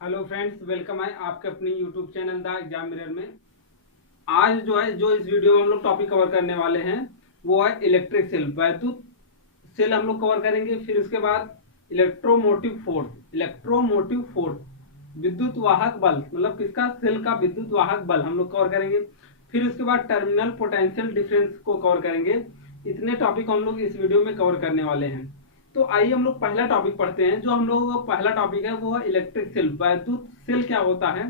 Hello friends, welcome है आपके अपनी YouTube channel the exam mirror में। आज जो इस वीडियो में हम लोग टॉपिक कवर करने वाले हैं वो है इलेक्ट्रिक सेल, वैद्युत सेल हम लोग कवर करेंगे। फिर उसके बाद इलेक्ट्रोमोटिव फोर्स विद्युत वाहक बल, मतलब किसका, सेल का विद्युत वाहक बल हम लोग कवर करेंगे। फिर उसके बाद टर्मिनल पोटेंशियल डिफरेंस को कवर करेंगे। इतने टॉपिक हम लोग इस वीडियो में कवर करने वाले हैं। तो आइए हम लोग पहला टॉपिक पढ़ते हैं। जो हम लोगों का पहला टॉपिक है वो है इलेक्ट्रिक सेल, वैद्युत सेल क्या होता है।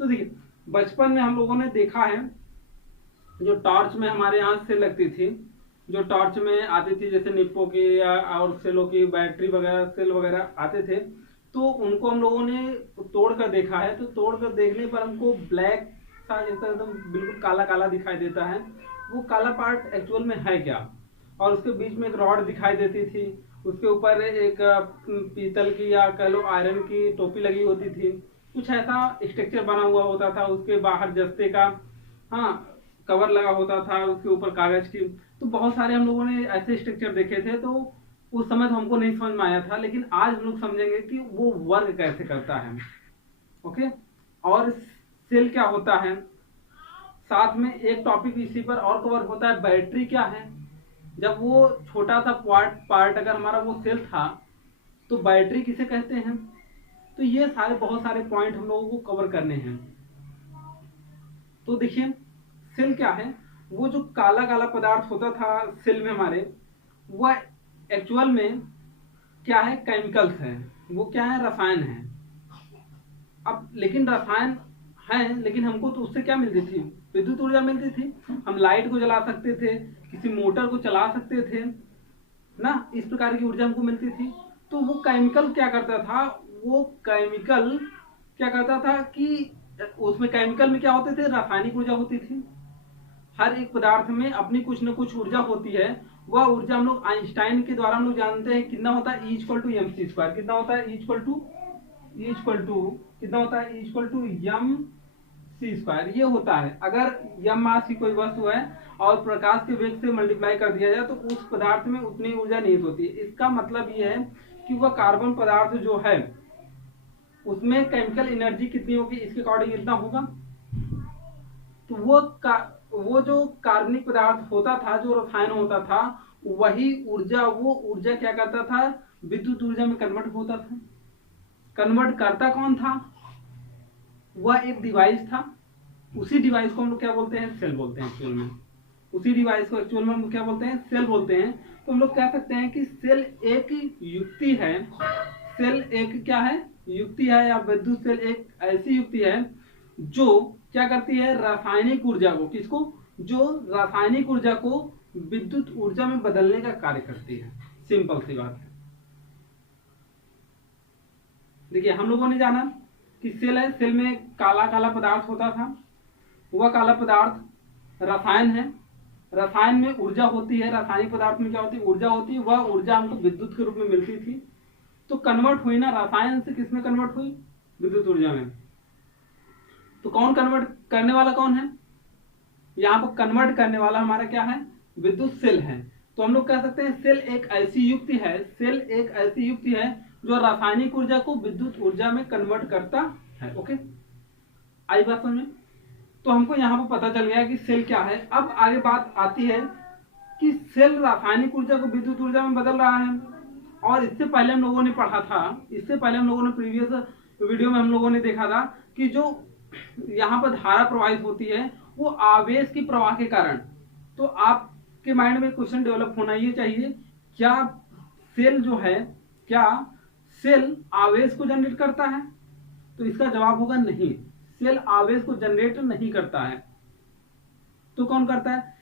तो देखिए, बचपन में हम लोगों ने देखा है जो टॉर्च में हमारे यहाँ सेल लगती थी, जो टॉर्च में आती थी, जैसे निप्पो की या और सेलों की बैटरी वगैरह सेल वगैरह आते थे, तो उनको हम लोगों ने तोड़ कर देखा है। तो तोड़ कर देखने पर हमको ब्लैक सा, जैसा एकदम बिल्कुल काला काला दिखाई देता है। वो काला पार्ट एक्चुअल में है क्या? और उसके बीच में एक रॉड दिखाई देती थी, उसके ऊपर एक पीतल की या कह लो आयरन की टोपी लगी होती थी। कुछ ऐसा स्ट्रक्चर बना हुआ होता था, उसके बाहर जस्ते का, हाँ, कवर लगा होता था, उसके ऊपर कागज की। तो बहुत सारे हम लोगों ने ऐसे स्ट्रक्चर देखे थे। तो उस समय तो हमको नहीं समझ में आया था, लेकिन आज हम लोग समझेंगे कि वो वर्क कैसे करता है। ओके, और सेल क्या होता है, साथ में एक टॉपिक इसी पर और कवर होता है, बैटरी क्या है। जब वो छोटा सा पार्ट अगर हमारा वो सेल था, तो बैटरी किसे कहते हैं। तो ये सारे बहुत सारे पॉइंट हम लोगों को कवर करने हैं। तो देखिए, सेल क्या है। वो जो काला काला पदार्थ होता था सेल में हमारे, वह एक्चुअल में क्या है, केमिकल्स है। वो क्या है, रसायन है। अब लेकिन रसायन है, लेकिन हमको तो उससे क्या मिलती थी, विद्युत ऊर्जा मिलती थी। हम लाइट को जला सकते थे, किसी मोटर को चला सकते थे ना, इस प्रकार की ऊर्जा हमको मिलती थी। तो वो केमिकल क्या करता था, वो केमिकल क्या करता था कि उसमें केमिकल में क्या होते थे, रासायनिक ऊर्जा होती थी। हर एक पदार्थ में अपनी कुछ न कुछ ऊर्जा होती है। वह ऊर्जा हम लोग आइंस्टाइन के द्वारा हम लोग जानते हैं कितना होता है, E=mc²। कितना होता है, कितना होता है, E=mc²। ये होता है अगर यम मास की कोई वस्तु है और प्रकाश के वेग से मल्टीप्लाई कर दिया जाए तो उस पदार्थ में उतनी ऊर्जा निहित होती है। इसका मतलब ये है कि वह कार्बन पदार्थ जो है उसमें केमिकल एनर्जी कितनी होगी, इसके अकॉर्डिंग इतना होगा। तो वो जो कार्बनिक पदार्थ होता था, जो रसायन होता था, वही ऊर्जा, वो ऊर्जा क्या करता था, विद्युत ऊर्जा में कन्वर्ट होता था। कन्वर्ट करता कौन था, वह एक डिवाइस था। उसी डिवाइस को हम लोग क्या बोलते हैं, सेल बोलते हैं एक्चुअल में। उसी डिवाइस को एक्चुअल में हम क्या बोलते हैं, सेल बोलते हैं। तो हम लोग कह सकते हैं कि सेल एक युक्ति है। सेल एक क्या है, युक्ति है, या विद्युत सेल एक ऐसी युक्ति है जो क्या करती है, रासायनिक ऊर्जा को, किसको, जो रासायनिक ऊर्जा को विद्युत ऊर्जा में बदलने का कार्य करती है। सिंपल सी बात है। देखिए, हम लोगों ने जाना कि सेल है, सेल में काला काला पदार्थ होता था। वह काला पदार्थ रसायन है। रसायन में ऊर्जा होती है, रासायनिक पदार्थ में क्या होती है, ऊर्जा होती है। वह ऊर्जा हमको विद्युत के रूप में मिलती थी। तो कन्वर्ट हुई ना, रसायन से किसमें कन्वर्ट हुई, विद्युत ऊर्जा में। तो कौन कन्वर्ट करने वाला, कौन है यहाँ पर कन्वर्ट करने वाला, हमारा क्या है, विद्युत सेल है। तो हम लोग कह सकते हैं सेल एक ऐसी युक्ति है, सेल एक ऐसी युक्ति है जो रासायनिक ऊर्जा को विद्युत ऊर्जा में कन्वर्ट करता है। ओके, आई बात समझ में। तो हमको यहाँ पर पता चल गया कि सेल क्या है। अब आगे बात आती है कि सेल रासायनिक ऊर्जा को विद्युत ऊर्जा में बदल रहा है। और इससे पहले हम लोगों ने पढ़ा था, इससे पहले हम लोगों ने प्रीवियस वीडियो में हम लोगों ने देखा था कि जो यहाँ पर धारा प्रवाहित होती है वो आवेश की प्रवाह के कारण। तो आपके माइंड में क्वेश्चन डेवलप होना ये चाहिए, क्या सेल जो है, क्या सेल आवेश को जनरेट करता है। तो इसका जवाब होगा नहीं, सेल आवेश को जनरेट नहीं करता है। तो कौन करता है,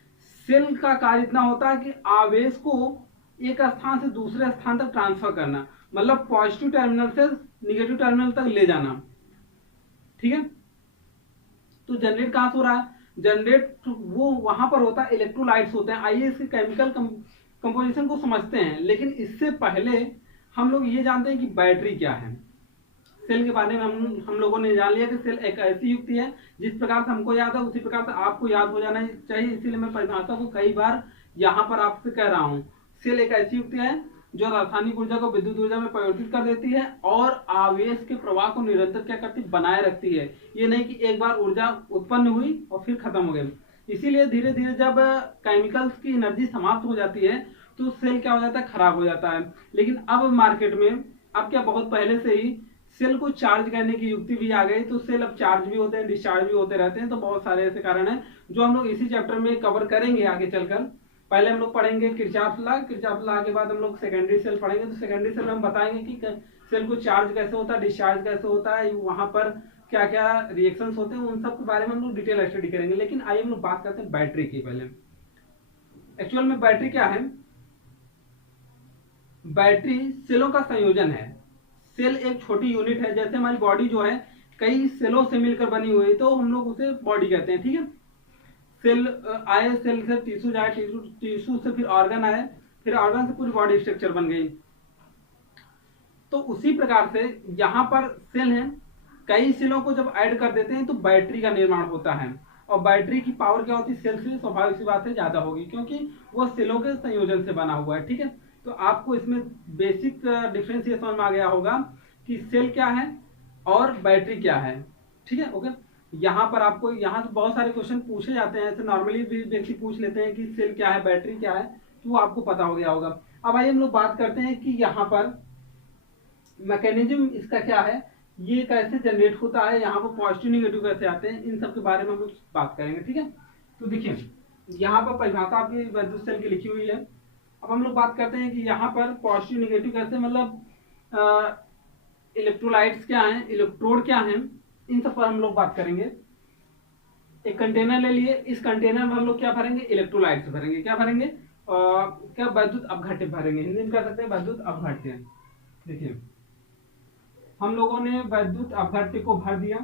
सेल का कार्य इतना होता है कि आवेश को एक स्थान से दूसरे स्थान तक ट्रांसफर करना, मतलब पॉजिटिव टर्मिनल से निगेटिव टर्मिनल तक ले जाना। ठीक है, तो जनरेट कहां से हो रहा है, जनरेट वो वहां पर होता है, इलेक्ट्रोलाइट्स होते हैं। आइए इसके केमिकल कंपोजिशन को समझते हैं, लेकिन इससे पहले हम लोग ये जानते हैं कि बैटरी क्या है। सेल के बारे में हम लोगों ने जान लिया कि सेल एक ऐसी युक्ति है, जिस प्रकार से हमको याद है उसी प्रकार से आपको याद हो जाना चाहिए। इसीलिए मैं परिभाषा को कई बार यहाँ पर आपसे कह रहा हूँ। सेल एक ऐसी युक्ति है जो रासायनिक ऊर्जा को विद्युत ऊर्जा में परिवर्तित कर देती है और आवेश के प्रवाह को निरंतर क्या करती, बनाए रखती है। ये नहीं कि एक बार ऊर्जा उत्पन्न हुई और फिर खत्म हो गई। इसीलिए धीरे धीरे जब केमिकल्स की एनर्जी समाप्त हो जाती है तो सेल क्या हो जाता है, खराब हो जाता है। लेकिन अब मार्केट में अब क्या, बहुत पहले से ही सेल को चार्ज करने की युक्ति भी आ गई, तो सेल अब चार्ज भी होते हैं, डिस्चार्ज भी होते रहते हैं। तो बहुत सारे ऐसे कारण हैं जो हम लोग इसी चैप्टर में कवर करेंगे आगे चलकर। पहले हम लोग पढ़ेंगे किरचॉफ लॉ, किरचॉफ लॉ के बाद हम लोग सेकेंडरी सेल पढ़ेंगे। तो सेकेंडरी सेल में हम बताएंगे कि सेल को चार्ज कैसे होता है, डिस्चार्ज कैसे होता है, वहां पर क्या क्या रिएक्शंस होते हैं, उन सब के बारे में हम लोग डिटेल स्टडी करेंगे। लेकिन आइए हम लोग बात करते हैं बैटरी की। पहले एक्चुअल में बैटरी क्या है? बैटरी सेलों का संयोजन है। सेल एक छोटी यूनिट है, जैसे हमारी बॉडी जो है कई सेलों से मिलकर बनी हुई है, तो हम लोग उसे बॉडी कहते हैं। ठीक है, सेल आए, सेल से टिश्यू जाए, टिश्यू से फिर ऑर्गन आए, फिर ऑर्गन से पूरी बॉडी स्ट्रक्चर बन गई। तो उसी प्रकार से यहाँ पर सेल है, कई सेलों को जब ऐड कर देते हैं तो बैटरी का निर्माण होता है। और बैटरी की पावर क्या होती है, सेल से स्वाभाविक सी बात है ज्यादा होगी, क्योंकि वो सेलों के संयोजन से बना हुआ है। ठीक है, तो आपको इसमें बेसिक डिफरेंस ये समझ में आ गया होगा कि सेल क्या है और बैटरी क्या है। ठीक है, ओके। यहाँ पर आपको यहाँ से बहुत सारे क्वेश्चन पूछे जाते हैं, ऐसे नॉर्मली भी व्यक्ति पूछ लेते हैं कि सेल क्या है, बैटरी क्या है, तो वो आपको पता हो गया होगा। अब आइए हम लोग बात करते हैं कि यहाँ पर मैकेनिज्म इसका क्या है, ये कैसे जनरेट होता है, यहाँ पर पॉजिटिव निगेटिव कैसे आते हैं, इन सब के बारे में हम लोग बात करेंगे। ठीक है, तो देखिए यहाँ पर परिभाषा आपकी विद्युत सेल की लिखी हुई है। अब हम लोग बात करते हैं कि यहाँ पर पॉजिटिव निगेटिव कैसे, मतलब इलेक्ट्रोलाइट्स क्या हैं, इलेक्ट्रोड क्या हैं, इन सब पर हम लोग बात करेंगे। एक कंटेनर ले लिए, इस कंटेनर में हम लोग क्या भरेंगे, इलेक्ट्रोलाइट्स भरेंगे। क्या भरेंगे, क्या, विद्युत अपघट्य भरेंगे। हिंदी में कह सकते हैं विद्युत अपघट्य। देखिए हम लोगों ने विद्युत अपघट्य को भर दिया।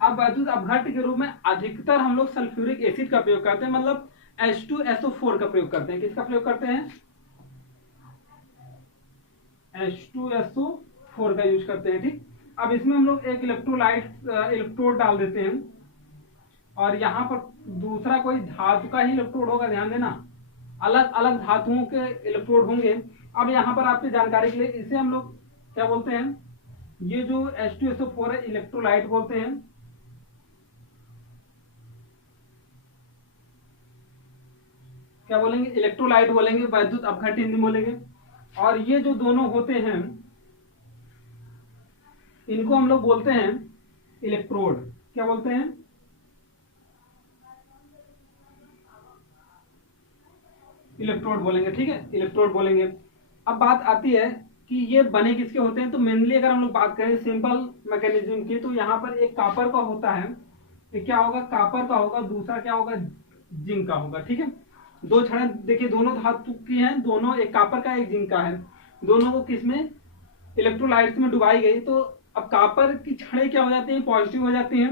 अब विद्युत अपघट्य के रूप में अधिकतर हम लोग सल्फ्यूरिक एसिड का प्रयोग करते हैं, मतलब H2SO4 का प्रयोग करते हैं। किसका प्रयोग करते हैं, H2SO4 का यूज करते हैं। ठीक, अब इसमें हम लोग एक इलेक्ट्रोड डाल देते हैं, और यहाँ पर दूसरा कोई धातु का ही इलेक्ट्रोड होगा, ध्यान देना, अलग अलग धातुओं के इलेक्ट्रोड होंगे। अब यहाँ पर आपकी जानकारी के लिए इसे हम लोग क्या बोलते हैं, ये जो H2SO4 है इलेक्ट्रोलाइट बोलते हैं। क्या बोलेंगे, इलेक्ट्रोलाइट बोलेंगे, विद्युत अपघट्य हिंदी बोलेंगे। और ये जो दोनों होते हैं इनको हम लोग बोलते हैं इलेक्ट्रोड। क्या बोलते हैं, इलेक्ट्रोड बोलेंगे। ठीक है, इलेक्ट्रोड बोलेंगे। अब बात आती है कि ये बने किसके होते हैं, तो मेनली अगर हम लोग बात करें सिंपल मैकेनिज्म की, तो यहाँ पर एक कॉपर का होता है, एक क्या होगा, कॉपर का होगा, दूसरा क्या होगा, जिंक का होगा। ठीक है, दो छड़ें देखिए, दोनों धातु की हैं, दोनों, एक कॉपर का एक जिंक का है, दोनों को किसमें, इलेक्ट्रोलाइट्स में डुबाई गई। तो अब कॉपर की छड़ें क्या हो जाती हैं, पॉजिटिव हो जाती हैं,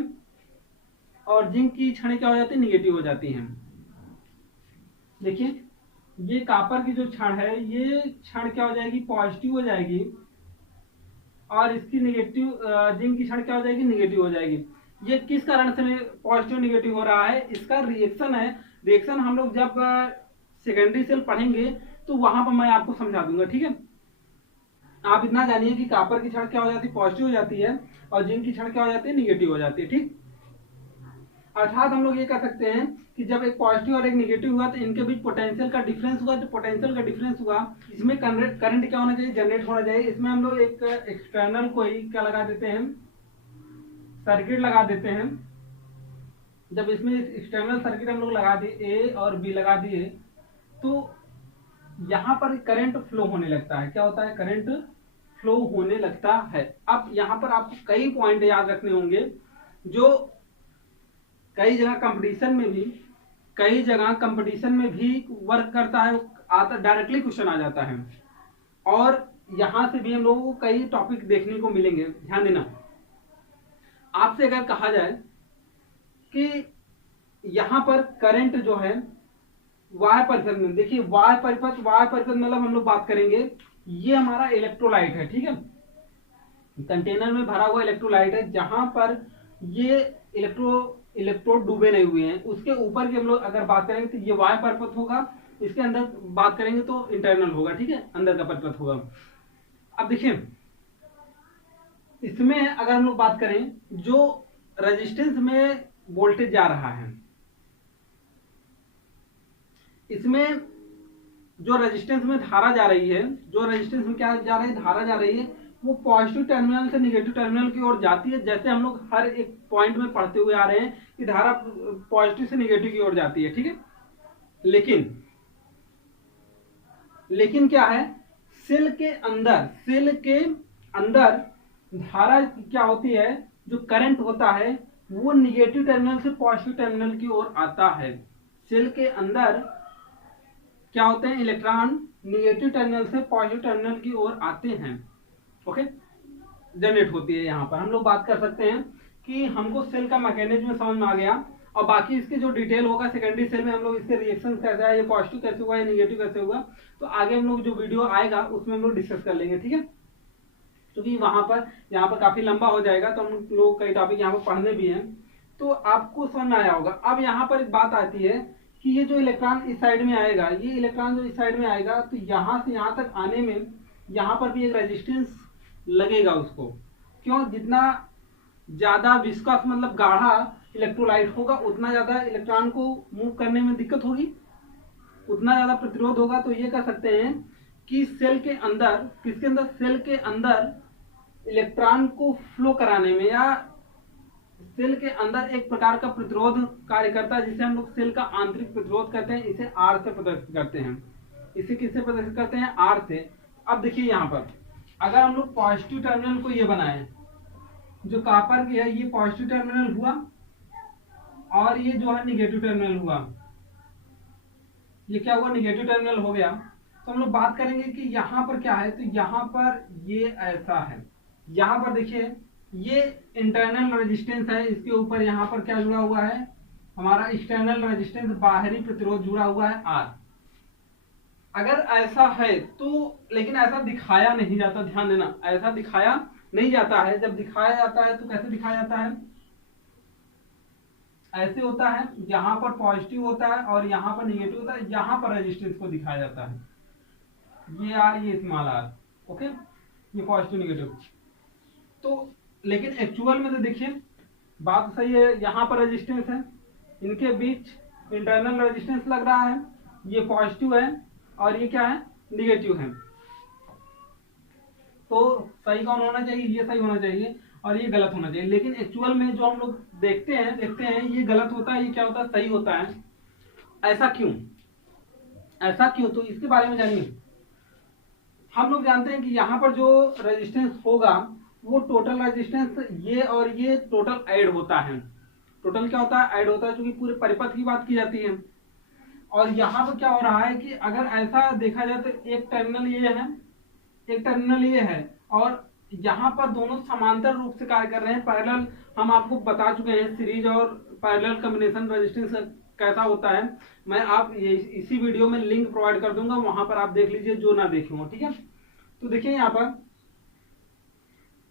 और जिंक की छड़ें क्या हो जाती है, निगेटिव हो जाती हैं। देखिए ये कॉपर की जो क्षण है, ये क्षण क्या हो जाएगी, पॉजिटिव हो जाएगी, और इसकी निगेटिव, जिंक की क्षण क्या हो जाएगी, निगेटिव हो जाएगी। ये किस कारण से पॉजिटिव निगेटिव हो रहा है, इसका रिएक्शन है। रिएक्शन हम लोग जब सेकेंडरी सेल पढ़ेंगे तो वहां पर मैं आपको समझा दूंगा। ठीक है, आप इतना जानिए कि कॉपर की क्षण क्या हो जाती है, पॉजिटिव हो जाती है, और जिंक की क्षण क्या हो जाती है, निगेटिव हो जाती है। ठीक, अर्थात हम लोग ये कह सकते हैं कि जब एक पॉजिटिव और एक निगेटिव हुआ तो इनके बीच पोटेंशियल का डिफरेंस हुआ। जो पोटेंशियल का डिफरेंस हुआ, इसमें करंट क्या होना चाहिए, जनरेट होना चाहिए। इसमें हम लोग एक एक्सटर्नल कोई क्या लगा देते हैं, सर्किट लगा देते हैं। जब इसमें एक्सटर्नल सर्किट हम लोग लगा दिए, ए और बी लगा दिए, तो यहाँ पर करंट फ्लो होने लगता है। क्या होता है, करंट फ्लो होने लगता है। अब यहाँ पर आपको कई पॉइंट याद रखने होंगे, जो कई जगह कंपटीशन में भी वर्क करता है, आता डायरेक्टली क्वेश्चन आ जाता है। और यहां से भी हम लोगों को कई टॉपिक देखने को मिलेंगे। ध्यान देना, आपसे अगर कहा जाए कि यहां पर करंट जो है वाय परिपथ में, देखिए वाय परिपथ मतलब हम लोग बात करेंगे, ये हमारा इलेक्ट्रोलाइट है। ठीक है, कंटेनर में भरा हुआ इलेक्ट्रोलाइट है, जहां पर ये इलेक्ट्रोड डूबे नहीं हुए हैं। उसके ऊपर की हम लोग अगर बात करेंगे तो ये वाय परिपथ होगा, इसके अंदर बात करेंगे तो इंटरनल होगा, ठीक है, अंदर का परिपथ होगा। अब देखिए इसमें अगर हम लोग बात करें, जो रेजिस्टेंस में वोल्टेज जा रहा है, इसमें जो रेजिस्टेंस में धारा जा रही है, जो रेजिस्टेंस में क्या जा रही है, धारा जा रही है, वो पॉजिटिव टर्मिनल से निगेटिव टर्मिनल की ओर जाती है। जैसे हम लोग हर एक पॉइंट में पढ़ते हुए आ रहे हैं कि धारा पॉजिटिव से निगेटिव की ओर जाती है, ठीक है। लेकिन क्या है, सेल के अंदर धारा क्या होती है, जो करंट होता है वो निगेटिव टर्मिनल से पॉजिटिव टर्मिनल की ओर आता है। सेल के अंदर क्या होते हैं, इलेक्ट्रॉन निगेटिव टर्मिनल से पॉजिटिव टर्मिनल की ओर आते हैं, ओके, जनरेट होती है। यहाँ पर हम लोग बात कर सकते हैं कि हमको सेल का मैकेनिज्म समझ में आ गया, और बाकी इसके जो डिटेल होगा सेकेंडरी सेल में हम लोग इसके रिएक्शन कैसे है, ये पॉजिटिव कैसे हुआ, ये निगेटिव कैसे हुआ, तो आगे हम लोग जो वीडियो आएगा उसमें हम लोग डिस्कस कर लेंगे, ठीक है। क्योंकि यहाँ पर काफी लंबा हो जाएगा, तो हम लोग कई टॉपिक यहाँ पर पढ़ने भी हैं, तो आपको समझ में आया होगा। अब यहाँ पर एक बात आती है कि ये जो इलेक्ट्रॉन इस साइड में आएगा, ये इलेक्ट्रॉन जो इस साइड में आएगा, तो यहाँ से यहाँ तक आने में यहाँ पर भी एक रेजिस्टेंस लगेगा उसको। क्यों, जितना ज्यादा विस्कस मतलब गाढ़ा इलेक्ट्रोलाइट होगा, उतना ज्यादा इलेक्ट्रॉन को मूव करने में दिक्कत होगी, उतना ज्यादा प्रतिरोध होगा। तो ये कह सकते हैं कि सेल के अंदर, किसके अंदर, सेल के अंदर इलेक्ट्रॉन को फ्लो कराने में, या सेल के अंदर एक प्रकार का प्रतिरोध कार्य करता है, जिसे हम लोग सेल का आंतरिक प्रतिरोध कहते हैं। इसे आर से प्रदर्शित करते हैं। इसे किससे प्रदर्शित करते हैं, आर से। अब देखिए यहाँ पर अगर हम लोग पॉजिटिव टर्मिनल को ये बनाए, जो कॉपर की है ये पॉजिटिव टर्मिनल हुआ, और ये जो है निगेटिव टर्मिनल हुआ, ये क्या हुआ, निगेटिव टर्मिनल हो गया। तो हम लोग बात करेंगे कि यहाँ पर क्या है, तो यहाँ पर ये ऐसा है। यहाँ पर देखिए ये इंटरनल रेजिस्टेंस है, इसके ऊपर यहाँ पर क्या जुड़ा हुआ है, हमारा एक्सटर्नल रेजिस्टेंस, बाहरी प्रतिरोध जुड़ा हुआ है आर। अगर ऐसा है तो, लेकिन ऐसा दिखाया नहीं जाता, ध्यान देना, ऐसा दिखाया नहीं जाता है। जब दिखाया जाता है तो कैसे दिखाया जाता है, ऐसे होता है, यहाँ पर पॉजिटिव होता है और यहाँ पर निगेटिव होता है, यहाँ पर रेजिस्टेंस को दिखाया जाता है, ये आर, ये स्मॉल आर, ओके, ये पॉजिटिव निगेटिव। तो लेकिन एक्चुअल में तो देखिए बात सही है, यहाँ पर रेजिस्टेंस है, इनके बीच इंटरनल रेजिस्टेंस लग रहा है, ये पॉजिटिव है और ये क्या है, निगेटिव है। तो सही कौन होना चाहिए, ये सही होना चाहिए और ये गलत होना चाहिए। लेकिन एक्चुअल में जो हम लोग देखते हैं ये गलत होता है, ये क्या होता है, सही होता है। ऐसा क्यों, तो इसके बारे में जानिए। हम लोग जानते हैं कि यहाँ पर जो रेजिस्टेंस होगा वो टोटल रेजिस्टेंस, ये और ये टोटल ऐड होता है। टोटल क्या होता है, ऐड होता है, क्योंकि पूरे परिपथ की बात की जाती है। और यहाँ पर क्या हो रहा है कि अगर ऐसा देखा जाए तो एक टर्मिनल ये है, एक टर्मिनल ये है, और यहाँ पर दोनों समांतर रूप से कार्य कर रहे हैं, पैरेलल। हम आपको बता चुके हैं सीरीज और पैरेलल कॉम्बिनेशन रेजिस्टेंस कैसा होता है। मैं आप इसी वीडियो में लिंक प्रोवाइड कर दूंगा, वहां पर आप देख लीजिए जो ना देखे हो, ठीक है। तो देखिए यहाँ पर,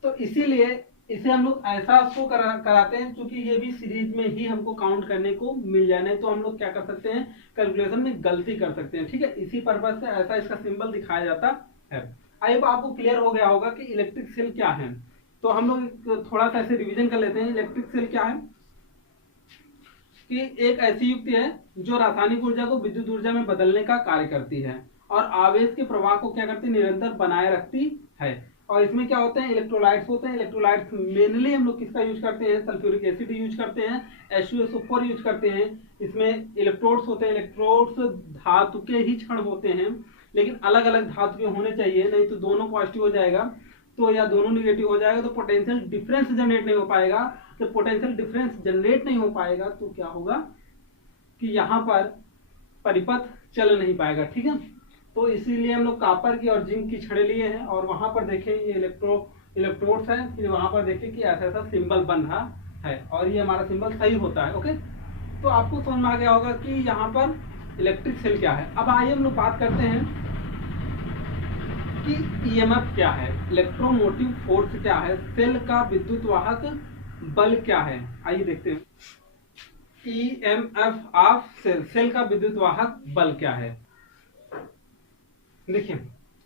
तो इसीलिए इसे हम लोग ऐसा शो कराते हैं, क्योंकि ये भी सीरीज में ही हमको काउंट करने को मिल जाए, नहीं तो हम लोग क्या कर सकते हैं, कैलकुलेशन में गलती कर सकते हैं, ठीक है। इसी पर्पज से ऐसा इसका सिंबल दिखाया जाता है। आई आपको क्लियर हो गया होगा कि इलेक्ट्रिक सेल क्या है। तो हम लोग थोड़ा सा ऐसे रिवीजन कर लेते हैं। इलेक्ट्रिक सेल क्या है कि एक ऐसी युक्ति है जो रासायनिक ऊर्जा को विद्युत ऊर्जा में बदलने का कार्य करती है और आवेश के प्रवाह को क्या करती है, निरंतर बनाए रखती है। और इसमें क्या होते हैं, इलेक्ट्रोलाइट्स होते हैं। इलेक्ट्रोलाइट्स मेनली हम लोग किसका यूज करते हैं, सल्फ्यूरिक एसिड यूज करते हैं, H2SO4 यूज करते हैं। इसमें इलेक्ट्रोड्स होते हैं। इलेक्ट्रोड्स धातु के ही क्षण होते हैं, लेकिन अलग अलग धातु के होने चाहिए, नहीं तो दोनों पॉजिटिव हो जाएगा तो, या दोनों निगेटिव हो जाएगा तो पोटेंशियल डिफरेंस जनरेट नहीं हो पाएगा। जब पोटेंशियल डिफरेंस जनरेट नहीं हो पाएगा तो क्या होगा कि यहाँ पर परिपथ चल नहीं पाएगा, ठीक है। तो इसीलिए हम लोग कॉपर की और जिंक की छड़े लिए हैं, और वहां पर देखें ये इलेक्ट्रोड्स हैं, फिर वहां पर देखें कि ऐसा ऐसा सिंबल बन रहा है और ये हमारा सिंबल सही होता है, ओके। तो आपको समझ में आ गया होगा कि यहाँ पर इलेक्ट्रिक सेल क्या है। अब आइए हम लोग बात करते हैं कि ईएमएफ क्या है, इलेक्ट्रोमोटिव फोर्स क्या है, सेल का विद्युत वाहक बल क्या है। आइए देखते हैं ईएमएफ ऑफ सेल, सेल का विद्युत वाहक बल क्या है। देखिए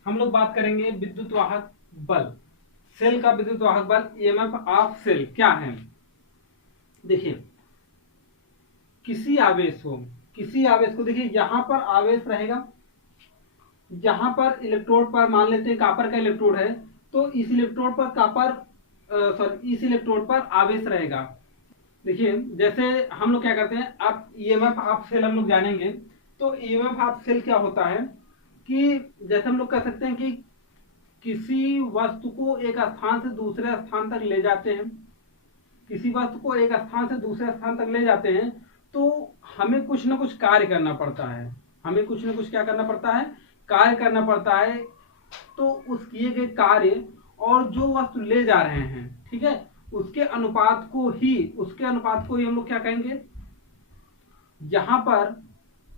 हम लोग बात करेंगे विद्युत वाहक बल, सेल का विद्युत वाहक बल, ईएमएफ ऑफ सेल क्या है। देखिए किसी आवेश को देखिए यहाँ पर आवेश रहेगा, यहाँ पर इलेक्ट्रोड पर मान लेते हैं कापर का इलेक्ट्रोड है, तो इस इलेक्ट्रोड पर इस इलेक्ट्रोड पर आवेश रहेगा। देखिए जैसे हम लोग क्या करते हैं, आप ईएमएफ ऑफ सेल हम लोग जानेंगे। तो ईएमएफ ऑफ सेल क्या होता है कि जैसे हम लोग कह सकते हैं कि किसी वस्तु को एक स्थान से दूसरे स्थान तक ले जाते हैं, किसी वस्तु को एक स्थान से दूसरे स्थान तक ले जाते हैं, तो हमें कुछ ना कुछ कार्य करना पड़ता है, हमें कुछ ना कुछ क्या करना पड़ता है, कार्य करना पड़ता है। तो उस किए गए कार्य और जो वस्तु ले जा रहे हैं, ठीक है, उसके अनुपात को ही हम लोग क्या कहेंगे, यहां पर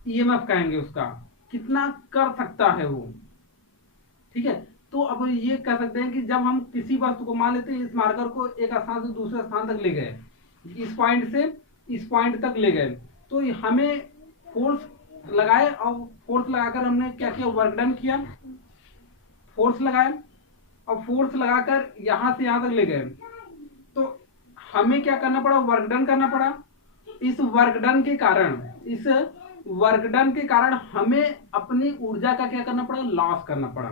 ईएमएफ कहेंगे, उसका कितना कर सकता है वो, ठीक है। तो अब ये कह सकते हैं कि जब हम किसी वस्तु को मान लेते हैं, इस मार्कर को एक स्थान से दूसरे स्थान तक ले गए, इस पॉइंट से इस पॉइंट तक ले गए, तो हमें फोर्स लगाए और फोर्स लगाकर हमने क्या किया, वर्क डन किया, फोर्स लगाए और फोर्स लगाकर यहां से यहां तक ले गए, तो हमें क्या करना पड़ा, वर्क डन करना पड़ा। इस वर्क डन के कारण हमें अपनी ऊर्जा का क्या करना पड़ा, लॉस करना पड़ा,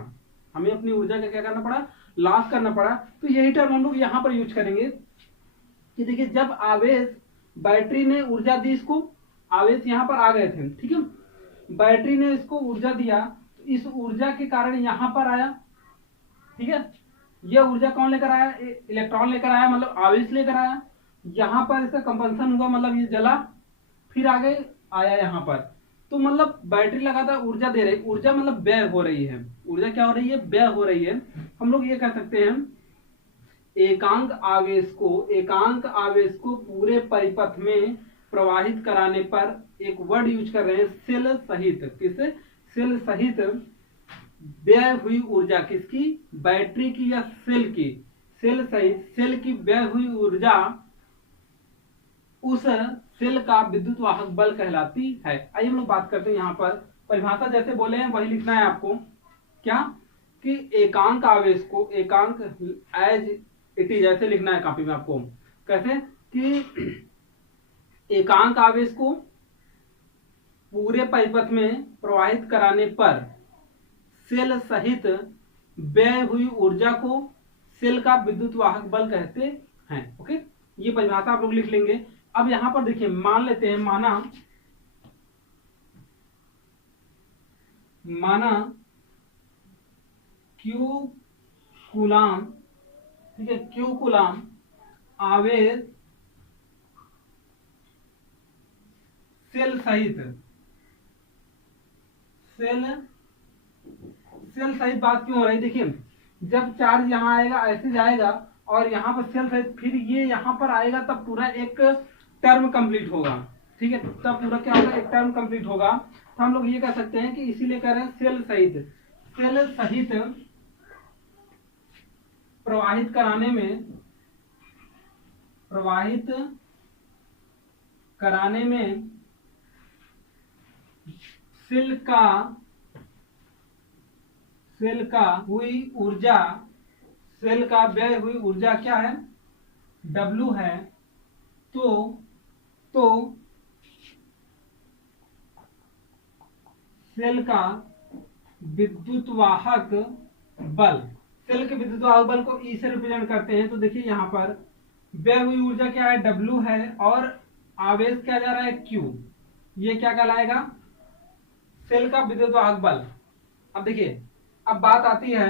हमें अपनी ऊर्जा का क्या करना पड़ा, लॉस करना पड़ा। तो यही टर्म हम लोग यहां पर यूज करेंगे कि देखिए जब आवेश, बैटरी ने ऊर्जा दी, इसको आवेश यहां पर आ गए थे, ठीक है, बैटरी ने इसको ऊर्जा दिया, तो इस ऊर्जा के कारण यहां पर आया, ठीक है, यह ऊर्जा कौन लेकर आया, इलेक्ट्रॉन लेकर आया, मतलब आवेश लेकर आया, यहां पर इसका कंपनसन हुआ, मतलब ये जला, फिर आगे आया यहां पर। तो मतलब बैटरी लगातार ऊर्जा दे रही, ऊर्जा मतलब व्यय हो रही है, ऊर्जा क्या हो रही है, व्यय हो रही है। हम लोग ये कह सकते हैं एकांक आवेश को पूरे परिपथ में प्रवाहित कराने पर, एक वर्ड यूज कर रहे हैं, सेल सहित, किससे, सेल सहित व्यय हुई ऊर्जा, किसकी, बैटरी की या सेल की, सेल सहित सेल की व्यय हुई ऊर्जा उस सेल का विद्युत वाहक बल कहलाती है। आइए हम लोग बात करते हैं, यहाँ पर परिभाषा जैसे बोले हैं वही लिखना है आपको, क्या कि एकांक आवेश को, एकांक एज इट इज ऐसे लिखना है कॉपी में आपको, कैसे कि एकांक आवेश को पूरे परिपथ में प्रवाहित कराने पर सेल सहित व्यय हुई ऊर्जा को सेल का विद्युत वाहक बल कहते हैं। ओके, ये परिभाषा आप लोग लिख लेंगे। अब यहां पर देखिए मान लेते हैं, माना क्यू कूलाम, ठीक है, क्यू कूलाम आवेश सेल सहित बात क्यों हो रही है, देखिए जब चार्ज यहाँ आएगा ऐसे जाएगा और यहाँ पर सेल सहित, फिर ये यहाँ पर आएगा, तब पूरा एक टर्म कंप्लीट होगा, ठीक है, तब पूरा क्या होगा, एक टर्म कंप्लीट होगा। तो हम लोग ये कह सकते हैं कि इसीलिए कह रहे हैं सेल सहित प्रवाहित कराने में सेल का व्यय हुई ऊर्जा क्या है, W है। तो सेल का विद्युत वाहक बल, सेल के विद्युत वाहक बल को E से रिप्रेजेंट करते हैं। तो देखिए यहाँ पर व्यय हुई ऊर्जा क्या है, W है, और आवेश क्या जा रहा है, Q, ये क्या कहलाएगा, सेल का विद्युत वाहक बल। अब देखिए अब बात आती है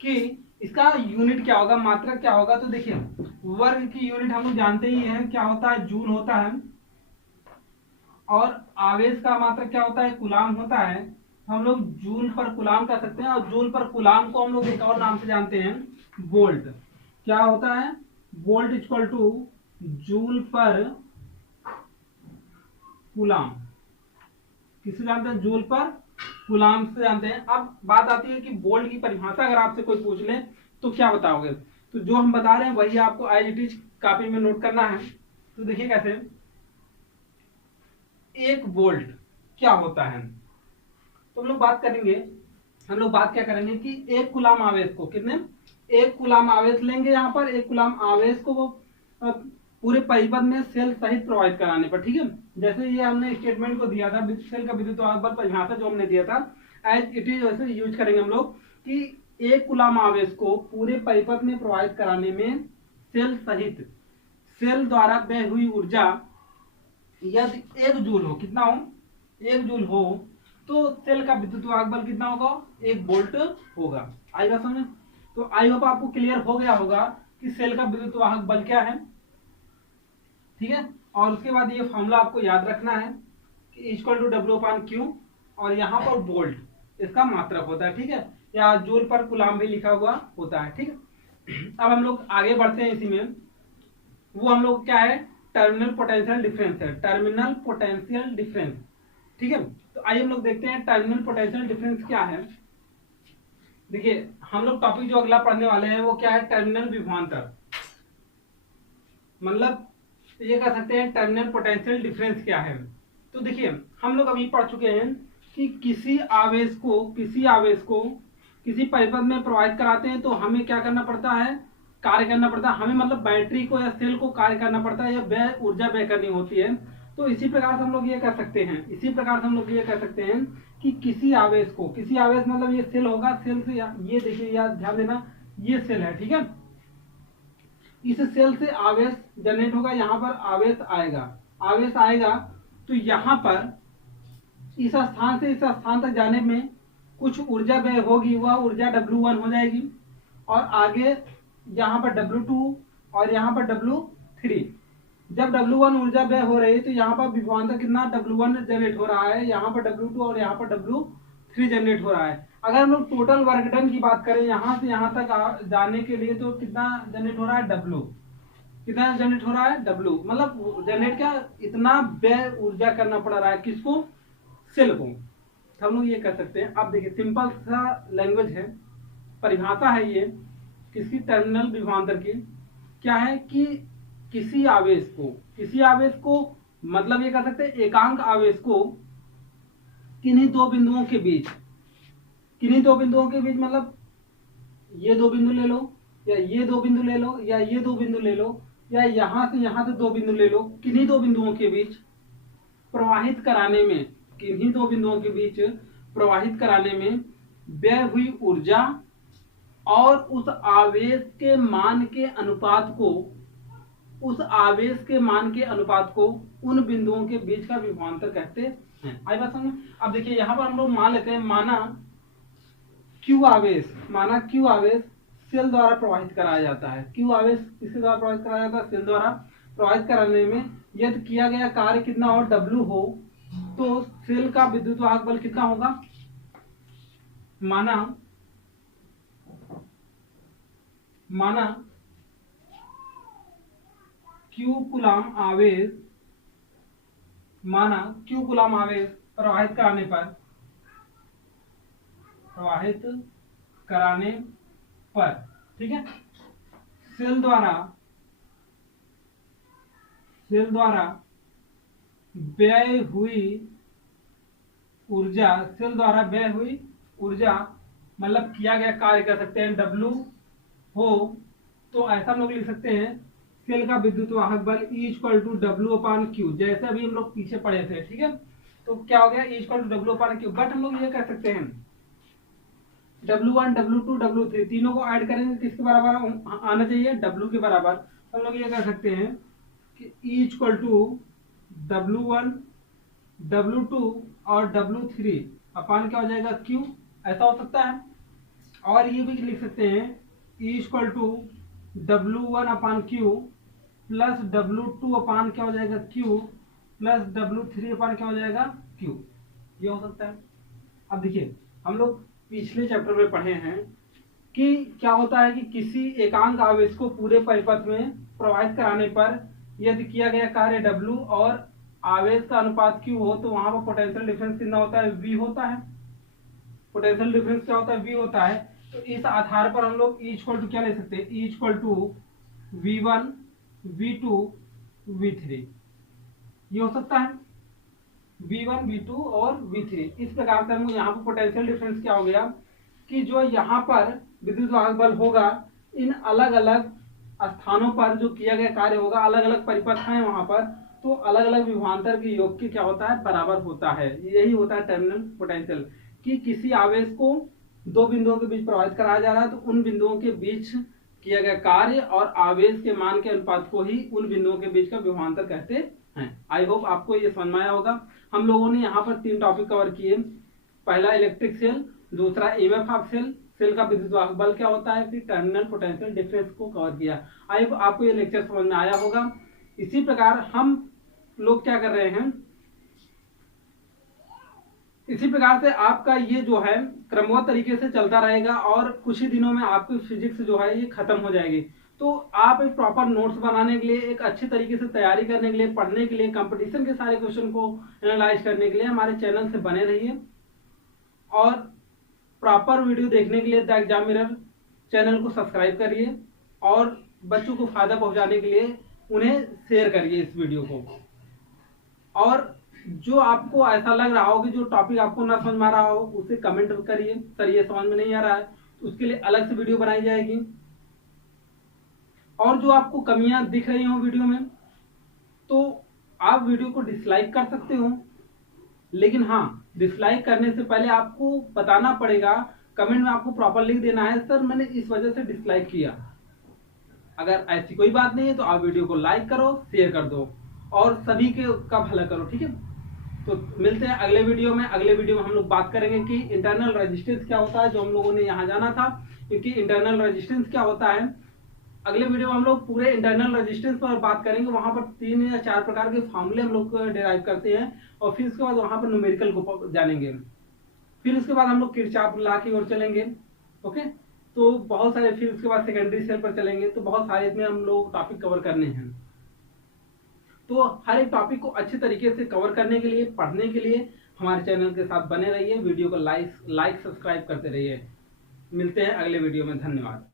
कि इसका यूनिट क्या होगा, मात्रक क्या होगा। तो देखिए वर्ग की यूनिट हम लोग जानते ही हैं, क्या होता है, जूल होता है, और आवेश का मात्रक क्या होता है, कूलाम होता है। हम लोग जूल पर कूलाम कर सकते हैं, और जूल पर कूलाम को हम लोग एक और नाम से जानते हैं, वोल्ट। क्या होता है, वोल्ट इक्वल टू जूल पर कूलाम, किससे जानते हैं, जूल पर कूलाम से जानते हैं। अब बात आती है कि वोल्ट की परिभाषा अगर आपसे कोई पूछ ले तो क्या बताओगे। तो जो हम बता रहे हैं वही आपको एज इट इज कॉपी में नोट करना है। तो देखिए कैसे, एक वोल्ट क्या होता है, तो हम लोग बात करेंगे हम लोग बात क्या करेंगे कि एक कूलाम आवेश को कितने, एक कूलाम आवेश लेंगे यहाँ पर, एक कूलाम आवेश को वो पूरे परिपथ में सेल सहित प्रवाहित कराने पर, ठीक है। जैसे ये हमने स्टेटमेंट को दिया था सेल का विद्युत वाहक बल परिभाषा जो हमने दिया था, एज इट इज वैसे यूज करेंगे हम लोग कि एक कूलाम आवेश को पूरे परिपथ में प्रवाहित कराने में सेल सहित सेल द्वारा व्यय हुई ऊर्जा यदि 1 जूल हो, कितना हो, 1 जूल हो, तो सेल का विद्युत वाहक बल कितना होगा, 1 वोल्ट होगा। आई बात समझ। तो आई होप आपको क्लियर हो गया होगा कि सेल का विद्युत वाहक बल क्या है, ठीक है। और उसके बाद ये फॉर्मूला आपको याद रखना है कि इक्वल टू W/Q, और यहाँ पर वोल्ट इसका मात्रक होता है, ठीक है, या जूल पर कूलाम भी लिखा हुआ होता है, ठीक है। अब हम लोग आगे बढ़ते हैं इसी में, वो हम लोग क्या है, टर्मिनल पोटेंशियल डिफरेंस है, टर्मिनल पोटेंशियल डिफरेंस, ठीक है। तो आइए हम लोग देखते हैं टर्मिनल पोटेंशियल डिफरेंस क्या है। देखिए हम लोग टॉपिक जो अगला पढ़ने वाले हैं वो क्या है, टर्मिनल विभवांतर, मतलब ये कह सकते हैं टर्मिनल पोटेंशियल डिफरेंस क्या है। तो देखिए हम लोग अभी पढ़ चुके हैं कि किसी आवेश को किसी परिपथ में प्रवाहित कराते हैं तो हमें क्या करना पड़ता है, कार्य करना पड़ता है, हमें मतलब बैटरी को या सेल को कार्य करना पड़ता है या व्यय ऊर्जा व्यय करनी होती है। तो इसी प्रकार से हम लोग ये कह सकते हैं कि किसी आवेश मतलब ये सेल होगा, सेल से ये देखिए यार ध्यान देना, ये सेल है, ठीक है। इस सेल से आवेश जनरेट होगा, यहाँ पर आवेश आएगा तो यहाँ पर इस स्थान से इस स्थान तक जाने में कुछ ऊर्जा व्यय होगी, वह ऊर्जा W1 हो जाएगी, और आगे यहाँ पर W2 और यहाँ पर W3। जब W1 ऊर्जा व्यय हो रही है तो यहाँ पर विभवांतर कितना W1 जनरेट हो रहा है, यहाँ पर W2 और यहाँ पर W3 जनरेट हो रहा है। अगर हम लोग टोटल वर्क डन की बात करें यहाँ से यहाँ तक जाने के लिए तो कितना जनरेट हो रहा है, W, कितना जनरेट हो रहा है, W, मतलब जनरेट क्या, इतना व्यय ऊर्जा करना पड़ रहा है, किसको, सेल को। हम लोग ये कर सकते हैं। अब देखिए सिंपल सा लैंग्वेज है, परिभाषा है ये किसी टर्मिनल विभवांतर की, क्या है कि किसी आवेश को मतलब ये कह सकते हैं एकांक आवेश को किन्हीं दो बिंदुओं के बीच मतलब ये दो बिंदु ले लो या ये दो बिंदु ले लो या ये दो बिंदु ले लो या यहाँ से दो बिंदु ले लो, किन्हीं दो बिंदुओं के बीच प्रवाहित कराने में व्यय हुई ऊर्जा और उस आवेश के मान के अनुपात को उन बिंदुओं के बीच का विभवांतर कहते हैं। आई बात समझ। अब देखिए यहाँ पर हम लोग मान लेते हैं, माना Q आवेश सेल द्वारा प्रवाहित कराया जाता है। Q आवेश किसके द्वारा प्रवाहित कराया जाता है, सेल द्वारा प्रवाहित कराने में यदि किया गया कार्य कितना हो, W हो, तो सेल का विद्युत वाहक बल कितना होगा, माना Q कूलाम आवेश प्रवाहित कराने पर, ठीक है, सेल द्वारा व्यय हुई ऊर्जा मतलब किया गया कार्य कर सकते हैं W हो, तो ऐसा हम लोग लिख सकते हैं सेल का विद्युत वाहक बल E = W/Q, जैसे अभी हम लोग पीछे पढ़े थे, ठीक है। तो क्या हो गया, E = W/Q, बट हम लोग ये कह सकते हैं W1 W2 W3 तीनों को ऐड करेंगे किसके बराबर आना चाहिए, W के बराबर। हम लोग ये कह सकते हैं कि E = W1 W2 और W3 अपान क्या हो जाएगा, Q, ऐसा हो सकता है। और ये भी लिख सकते हैं E = W1/Q प्लस W2 अपान क्या हो जाएगा, Q, प्लस W3 अपान क्या हो जाएगा, Q, ये हो सकता है। अब देखिए हम लोग पिछले चैप्टर में पढ़े हैं कि क्या होता है कि किसी एकांक आवेश को पूरे परिपथ में प्रवाहित कराने पर यदि किया गया कार्य W और आवेश का अनुपात Q हो, तो वहां पर पोटेंशियल डिफरेंस कितना होता है, V होता है। पोटेंशियल डिफरेंस क्या होता है, V होता है। तो इस आधार पर हम लोग E = क्या ले सकते हैं, E = V1 V2 V3, ये हो सकता है V1 V2 और V3। इस प्रकार से हम यहाँ पर पोटेंशियल डिफरेंस क्या हो गया, कि जो यहाँ पर विद्युत वाहक बल होगा, इन अलग अलग स्थानों पर जो किया गया कार्य होगा, अलग अलग परिपथ हैं वहां पर, तो अलग अलग विभवांतर के योग की क्या होता है, बराबर होता है। यही होता है टर्मिनल पोटेंशियल, कि किसी आवेश को दो बिंदुओं के बीच प्रवाहित कराया जा रहा है, तो उन बिंदुओं के बीच किया गया कार्य और आवेश के मान के अनुपात को ही उन बिंदुओं के बीच का विभवांतर कहते हैं। आई होप आपको ये समझ में आया होगा। हम लोगों ने यहाँ पर 3 टॉपिक कवर किए। पहला इलेक्ट्रिक सेल, दूसरा ईएमएफ ऑफ सेल, सेल का विद्युत वाहक बल क्या होता है, फिर टर्मिनल पोटेंशियल डिफरेंस को कवर किया। आई होप आपको ये लेक्चर समझ में आया होगा। इसी प्रकार हम लोग क्या कर रहे हैं, इसी प्रकार से आपका ये जो है क्रमबद्ध तरीके से चलता रहेगा और कुछ ही दिनों में आपकी फिजिक्स जो है ये खत्म हो जाएगी। तो आप एक प्रॉपर नोट्स बनाने के लिए, एक अच्छे तरीके से तैयारी करने के लिए, पढ़ने के लिए, कंपटीशन के सारे क्वेश्चन को एनालाइज करने के लिए हमारे चैनल से बने रहिए और प्रॉपर वीडियो देखने के लिए द एग्जाम मिरर चैनल को सब्सक्राइब करिए और बच्चों को फायदा पहुंचाने के लिए उन्हें शेयर करिए इस वीडियो को। और जो आपको ऐसा लग रहा हो कि जो टॉपिक आपको ना समझ में आ रहा हो, उसे कमेंट करिए, सर ये समझ में नहीं आ रहा है, तो उसके लिए अलग से वीडियो बनाई जाएगी। और जो आपको कमियां दिख रही हो वीडियो में, तो आप वीडियो को डिसलाइक कर सकते हो, लेकिन हाँ, डिसलाइक करने से पहले आपको बताना पड़ेगा, कमेंट में आपको प्रॉपर लिख देना है, सर मैंने इस वजह से डिसलाइक किया। अगर ऐसी कोई बात नहीं है तो आप वीडियो को लाइक करो, शेयर कर दो और सभी के का भला करो, ठीक है। तो मिलते हैं अगले वीडियो में। अगले वीडियो में हम लोग बात करेंगे कि इंटरनल रेजिस्टेंस क्या होता है, जो हम लोगों ने यहाँ जाना था, क्योंकि इंटरनल रेजिस्टेंस क्या होता है। अगले वीडियो में हम लोग पूरे इंटरनल रेजिस्टेंस पर बात करेंगे। वहां पर 3 या 4 प्रकार के फॉर्मूले हम लोग डिराइव करते हैं और फिर उसके बाद वहां पर न्यूमेरिकल को जानेंगे। फिर उसके बाद हम लोग किरचॉफ लॉ की ओर चलेंगे। ओके, तो बहुत सारे, फिर उसके बाद सेकेंडरी सेल पर चलेंगे। तो बहुत सारे इसमें हम लोग टॉपिक कवर करने हैं। तो हर एक टॉपिक को अच्छे तरीके से कवर करने के लिए, पढ़ने के लिए हमारे चैनल के साथ बने रहिए। वीडियो को लाइक सब्सक्राइब करते रहिए। मिलते हैं अगले वीडियो में। धन्यवाद।